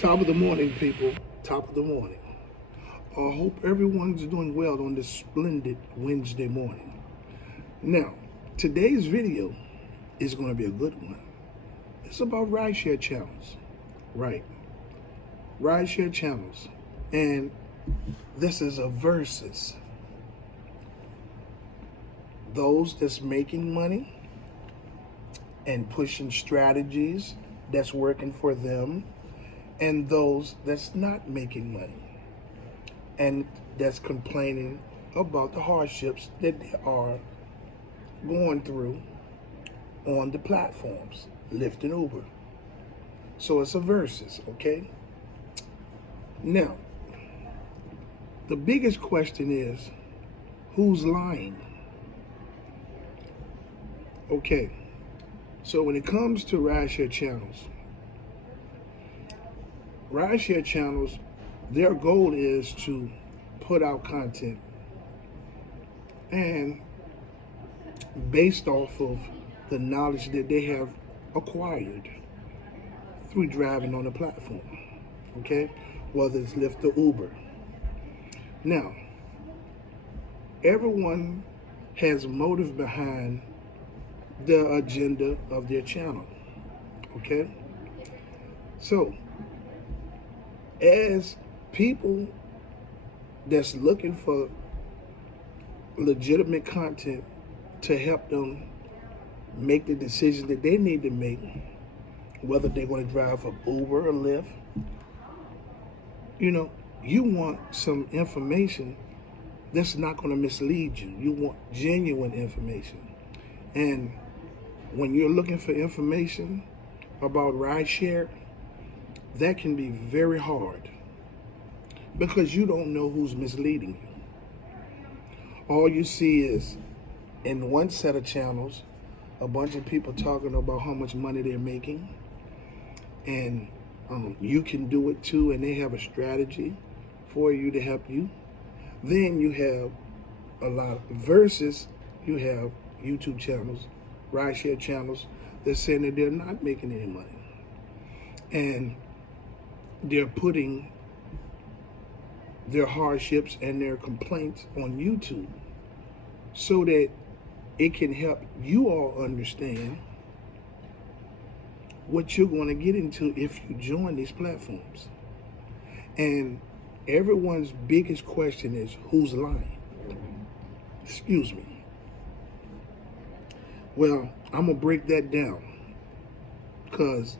Top of the morning, people. Top of the morning. I hope everyone's doing well on this splendid Wednesday morning. Now, today's video is going to be a good one. It's about rideshare channels. Right. Rideshare channels. And this is a versus those that's making money and pushing strategies that's working for them, and those that's not making money and that's complaining about the hardships that they are going through on the platforms, Lyft and Uber. So it's a versus, okay? Now, the biggest question is, who's lying? Okay, so when it comes to rideshare channels, their goal is to put out content and based off of the knowledge that they have acquired through driving on the platform, okay? Whether it's Lyft or Uber. Now, everyone has motive behind the agenda of their channel, okay? So, as people that's looking for legitimate content to help them make the decisions that they need to make, whether they want to drive for Uber or Lyft, you want some information that's not going to mislead you. You want genuine information. And when you're looking for information about rideshare, that can be very hard because you don't know who's misleading you. All you see is in one set of channels, a bunch of people talking about how much money they're making, and you can do it too, and they have a strategy for you to help you. Then you have a lot versus you have YouTube channels, rideshare channels, they're saying that they're not making any money. And they're putting their hardships and their complaints on YouTube so that it can help you all understand what you're going to get into if you join these platforms. And everyone's biggest question is, who's lying? Excuse me. Well, I'm going to break that down because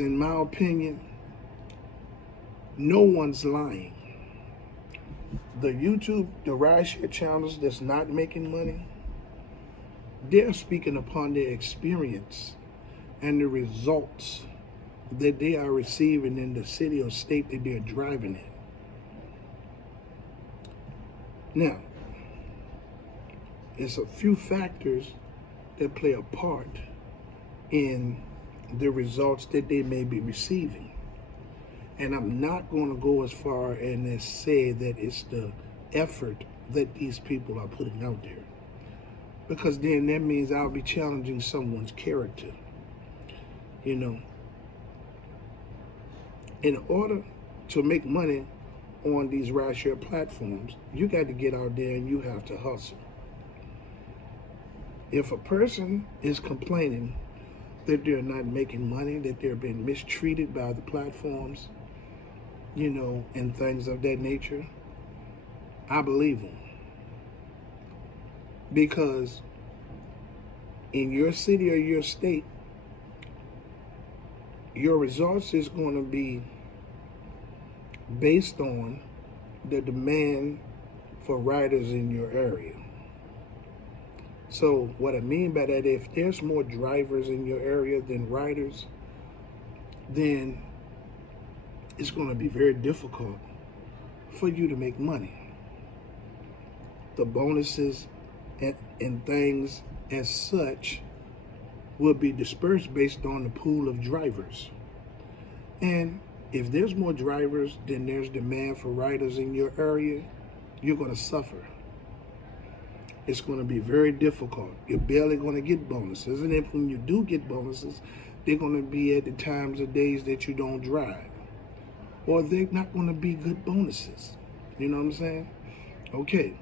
in my opinion, no one's lying. The rideshare channels that's not making money, they're speaking upon their experience and the results that they are receiving in the city or state that they're driving in. Now, it's a few factors that play a part in the results that they may be receiving. And I'm not going to go as far and say that it's the effort that these people are putting out there, because then that means I'll be challenging someone's character. In order to make money on these rideshare platforms, you got to get out there and you have to hustle. If a person is complaining that they're not making money, that they're being mistreated by the platforms, and things of that nature, I believe them. Because in your city or your state, your results is going to be based on the demand for riders in your area. So what I mean by that, if there's more drivers in your area than riders, then it's going to be very difficult for you to make money. The bonuses and things as such will be dispersed based on the pool of drivers. And if there's more drivers than there's demand for riders in your area, you're going to suffer. It's going to be very difficult. You're barely going to get bonuses. And if when you do get bonuses, they're going to be at the times of days that you don't drive. Or they're not going to be good bonuses. You know what I'm saying? Okay.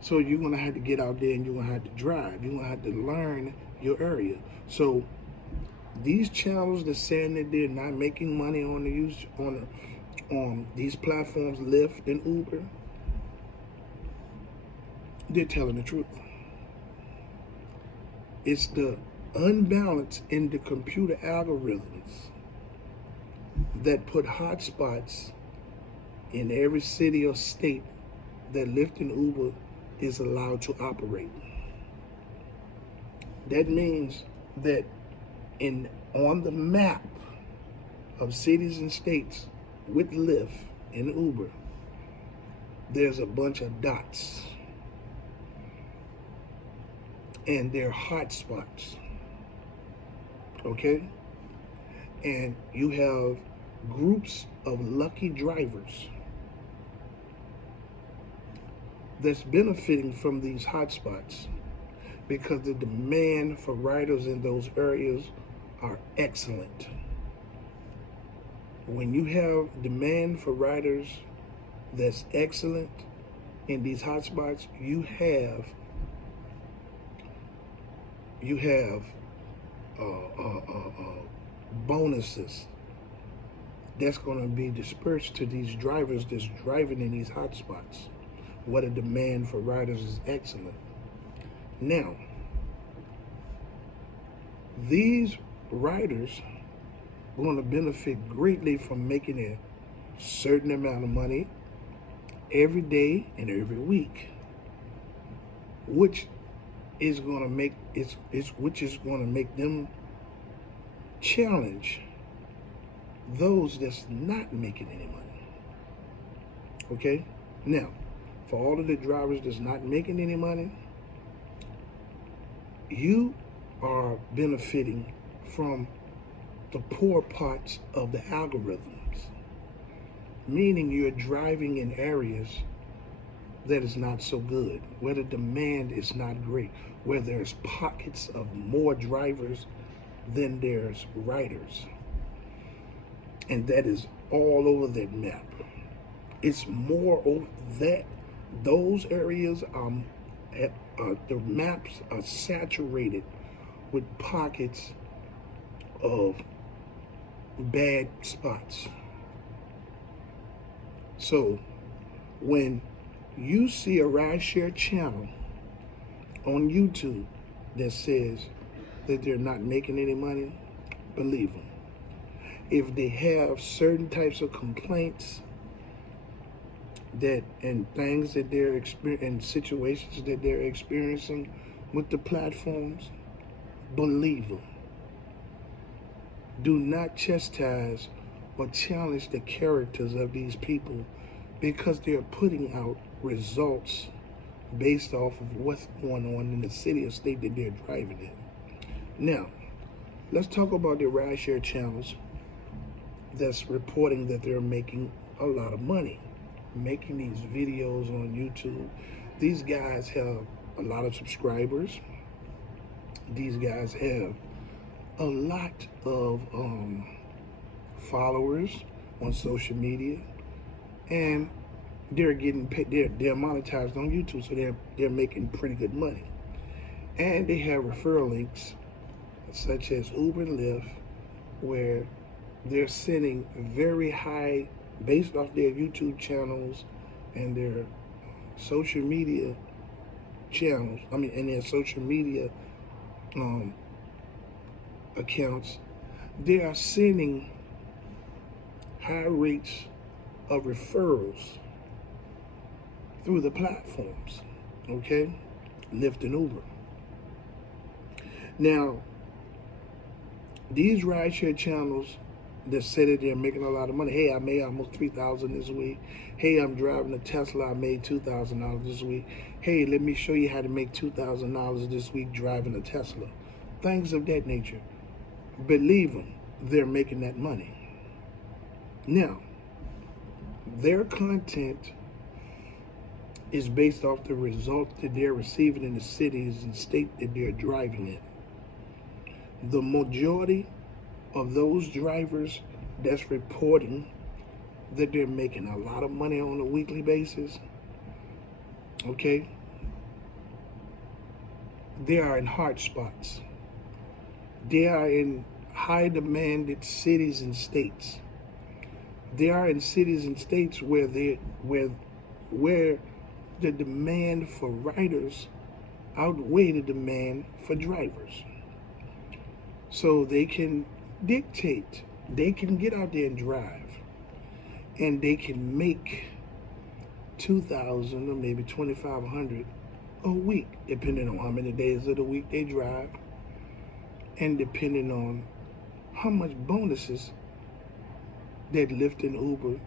So you're going to have to get out there and you're going to have to drive. You're going to have to learn your area. So these channels that saying that they're not making money on the use on these platforms, Lyft and Uber, they're telling the truth. It's the unbalance in the computer algorithms that put hotspots in every city or state that Lyft and Uber is allowed to operate. That means that on the map of cities and states with Lyft and Uber, there's a bunch of dots. And they're hotspots. Okay? And you have groups of lucky drivers that's benefiting from these hotspots because the demand for riders in those areas are excellent. When you have demand for riders that's excellent in these hotspots, you have bonuses that's going to be dispersed to these drivers that's driving in these hotspots where the demand for riders is excellent. Now, these riders are going to benefit greatly from making a certain amount of money every day and every week, which is going to make them challenge those that's not making any money. Okay? Now, for all of the drivers that's not making any money, you are benefiting from the poor parts of the algorithms, meaning you're driving in areas that is not so good, where the demand is not great, where there's pockets of more drivers than there's riders. And that is all over that map. It's more over that. Those areas, the maps are saturated with pockets of bad spots. So when you see a rideshare channel on YouTube that says that they're not making any money, believe them. If they have certain types of complaints and things that they're experiencing, and situations that they're experiencing with the platforms, believe them. Do not chastise or challenge the characters of these people because they're putting out results based off of what's going on in the city or state that they're driving in. Now, let's talk about the rideshare channels that's reporting that they're making a lot of money, making these videos on YouTube. These guys have a lot of subscribers. These guys have a lot of followers on social media, and they're getting paid. They're monetized on YouTube, so they're making pretty good money. And they have referral links such as Uber and Lyft, where they're sending very high, based off their YouTube channels and their social media channels, and their social media accounts, they are sending high rates of referrals through the platforms, okay? Lyft and Uber. Now, these rideshare channels that say that they're making a lot of money. Hey, I made almost $3,000 this week. Hey, I'm driving a Tesla. I made $2,000 this week. Hey, let me show you how to make $2,000 this week driving a Tesla. Things of that nature. Believe them, they're making that money. Now, their content is based off the results that they're receiving in the cities and state that they're driving in. The majority of those drivers that's reporting that they're making a lot of money on a weekly basis, okay, they are in hot spots. They are in high demanded cities and states. They are in cities and states where where the demand for riders outweigh the demand for drivers. So they can dictate, they can get out there and drive, and they can make 2,000 or maybe 2,500 a week, depending on how many days of the week they drive, and depending on how much bonuses that Lyft and Uber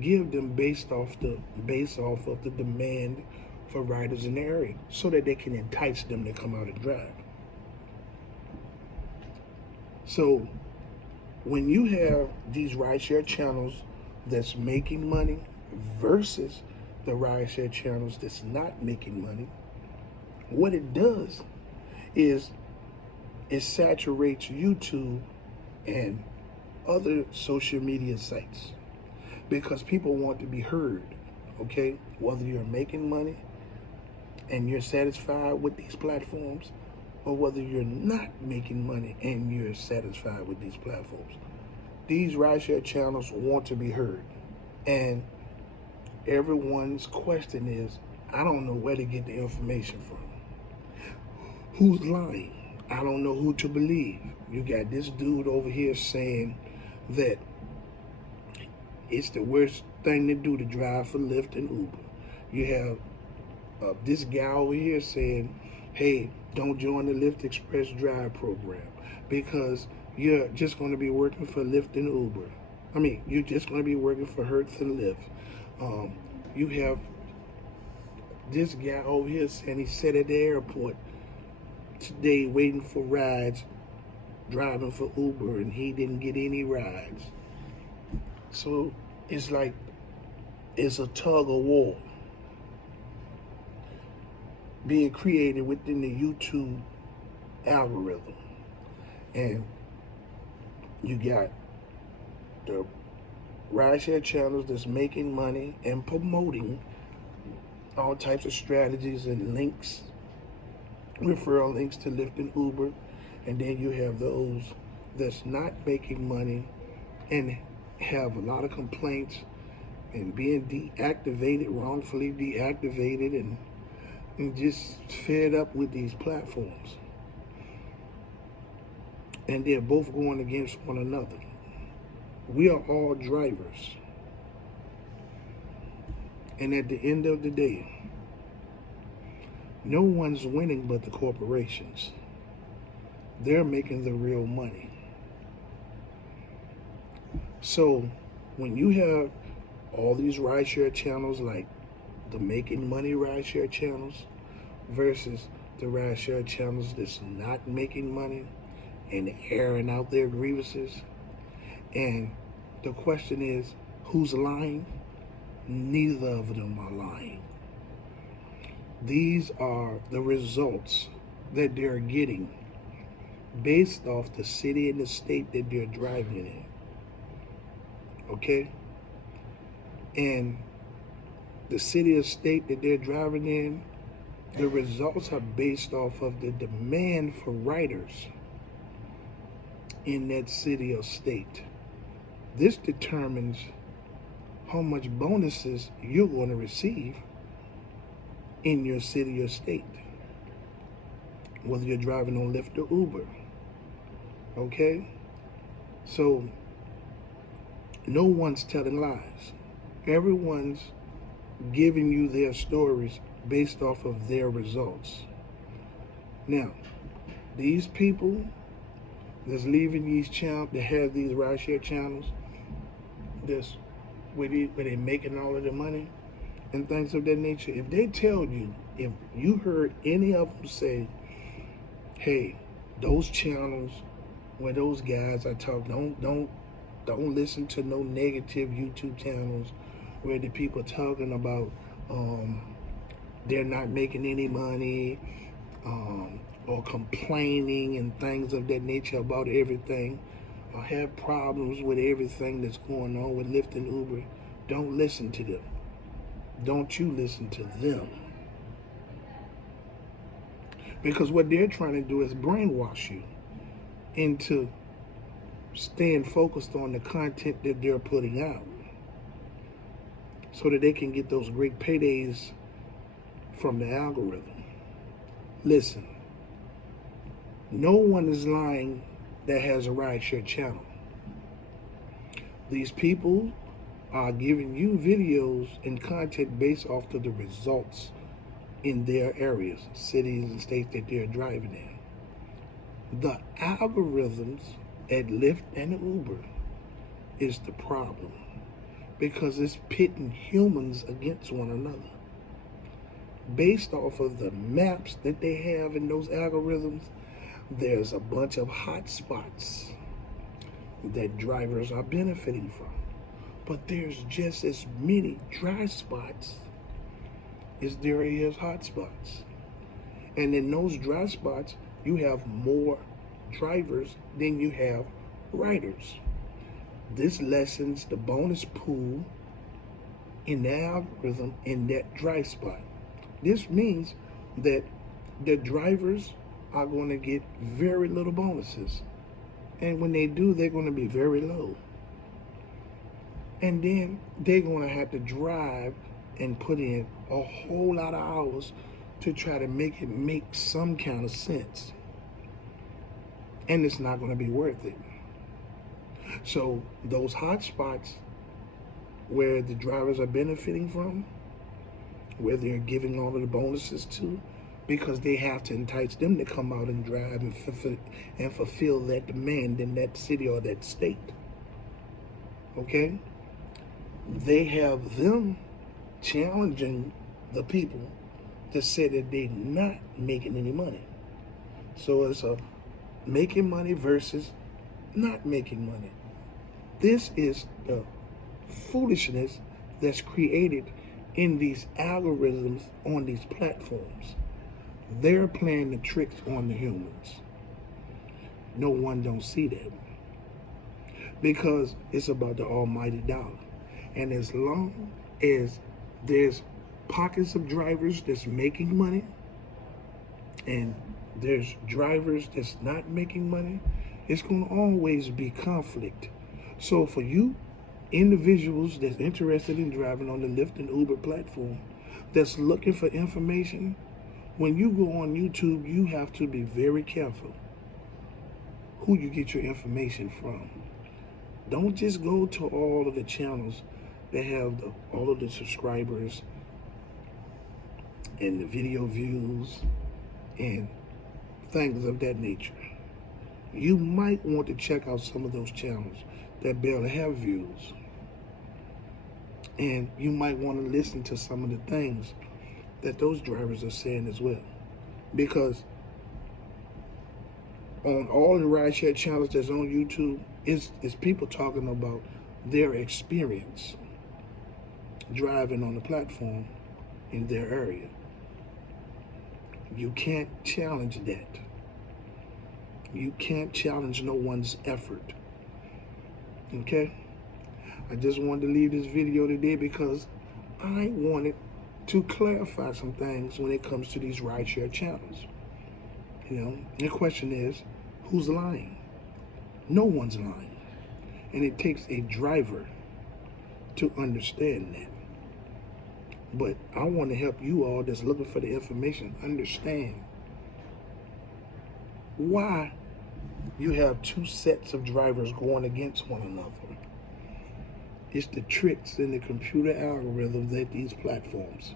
give them based off of the demand for riders in the area, so that they can entice them to come out and drive. So when you have these rideshare channels that's making money versus the rideshare channels that's not making money, what it does is it saturates YouTube and other social media sites, because people want to be heard, okay? Whether you're making money and you're satisfied with these platforms, or whether you're not making money and you're satisfied with these platforms, these rideshare channels want to be heard. And everyone's question is, I don't know where to get the information from. Who's lying? I don't know who to believe. You got this dude over here saying that it's the worst thing to do to drive for Lyft and Uber. You have this guy over here saying, hey, don't join the Lyft Express Drive program because you're just going to be working for Lyft and Uber. I mean, you're just going to be working for Hertz and Lyft. You have this guy over here saying he sat at the airport today waiting for rides, driving for Uber, and he didn't get any rides. So it's like it's a tug of war being created within the YouTube algorithm. And you got the rideshare channels that's making money and promoting all types of strategies and links, referral links to Lyft and Uber. And then you have those that's not making money and have a lot of complaints and being deactivated, wrongfully deactivated, and just fed up with these platforms. And they're both going against one another. We are all drivers. And at the end of the day, no one's winning but the corporations. They're making the real money. So when you have all these rideshare channels, like the making money rideshare channels versus the rideshare channels that's not making money and airing out their grievances, and the question is, who's lying? Neither of them are lying. These are the results that they're getting based off the city and the state that they're driving in. Okay? And the city or state that they're driving in, the results are based off of the demand for riders in that city or state. This determines how much bonuses you're going to receive in your city or state, whether you're driving on Lyft or Uber. Okay? So no one's telling lies. Everyone's giving you their stories based off of their results. Now, these people that's leaving these channels, that have these rideshare channels, that's where they're making all of their money and things of that nature, if they tell you, if you heard any of them say, hey, those channels where those guys I talk, don't listen to no negative YouTube channels where the people talking about they're not making any money, or complaining and things of that nature about everything. or have problems with everything that's going on with Lyft and Uber, don't listen to them. Don't you listen to them. Because what they're trying to do is brainwash you into staying focused on the content that they're putting out so that they can get those great paydays from the algorithm. Listen, no one is lying that has a rideshare channel. These people are giving you videos and content based off of the results in their areas, cities and states that they're driving in. The algorithms at Lyft and Uber is the problem because it's pitting humans against one another. Based off of the maps that they have in those algorithms, there's a bunch of hot spots that drivers are benefiting from. But there's just as many dry spots as there is hot spots. And in those dry spots, you have more drivers than you have riders. This lessens the bonus pool in the algorithm in that dry spot. This means that the drivers are going to get very little bonuses. And when they do, they're going to be very low. And then they're going to have to drive and put in a whole lot of hours to try to make it make some kind of sense. And it's not going to be worth it. So those hot spots where the drivers are benefiting from, where they're giving all of the bonuses to, because they have to entice them to come out and drive and fulfill that demand in that city or that state. Okay? They have them challenging the people to say that they're not making any money. So it's a making money versus not making money. This is the foolishness that's created in these algorithms on these platforms. They're playing the tricks on the humans. No one don't see that. Because it's about the almighty dollar. And as long as there's pockets of drivers that's making money and there's drivers that's not making money, it's going to always be conflict. So for you individuals that's interested in driving on the Lyft and Uber platform, that's looking for information, when you go on YouTube, you have to be very careful who you get your information from. Don't just go to all of the channels that have all of the subscribers and the video views and things of that nature. You might want to check out some of those channels that barely have views. And you might want to listen to some of the things that those drivers are saying as well. Because on all the rideshare channels that's on YouTube, is people talking about their experience driving on the platform in their area. You can't challenge that. You can't challenge no one's effort. Okay? I just wanted to leave this video today because I wanted to clarify some things when it comes to these rideshare channels. You know, the question is, who's lying? No one's lying. And it takes a driver to understand that. But I want to help you all that's looking for the information understand why you have two sets of drivers going against one another. It's the tricks in the computer algorithms at these platforms.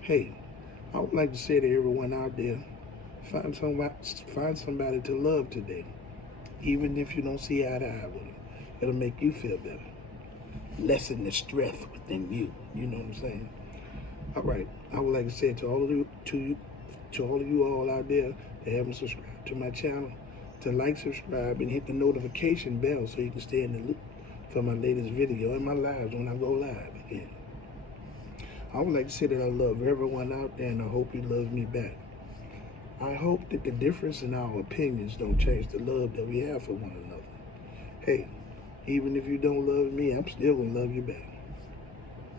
Hey, I would like to say to everyone out there, find somebody to love today. Even if you don't see eye to eye with them. It'll make you feel better. Lessen the stress within you. You know what I'm saying? All right. I would like to say to all of you all out there that haven't subscribed to my channel, to like, subscribe, and hit the notification bell so you can stay in the loop for my latest video and my lives when I go live again. I would like to say that I love everyone out there, and I hope you love me back. I hope that the difference in our opinions don't change the love that we have for one another. Hey, even if you don't love me, I'm still going to love you back.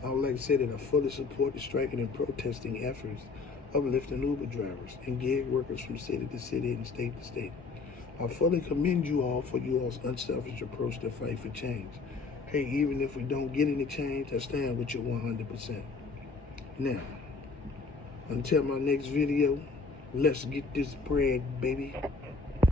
I would like to say that I fully support the striking and protesting efforts of Lyft and Uber drivers and gig workers from city to city and state to state. I fully commend you all for your unselfish approach to fight for change. Hey, even if we don't get any change, I stand with you 100%. Now, until my next video, let's get this bread, baby.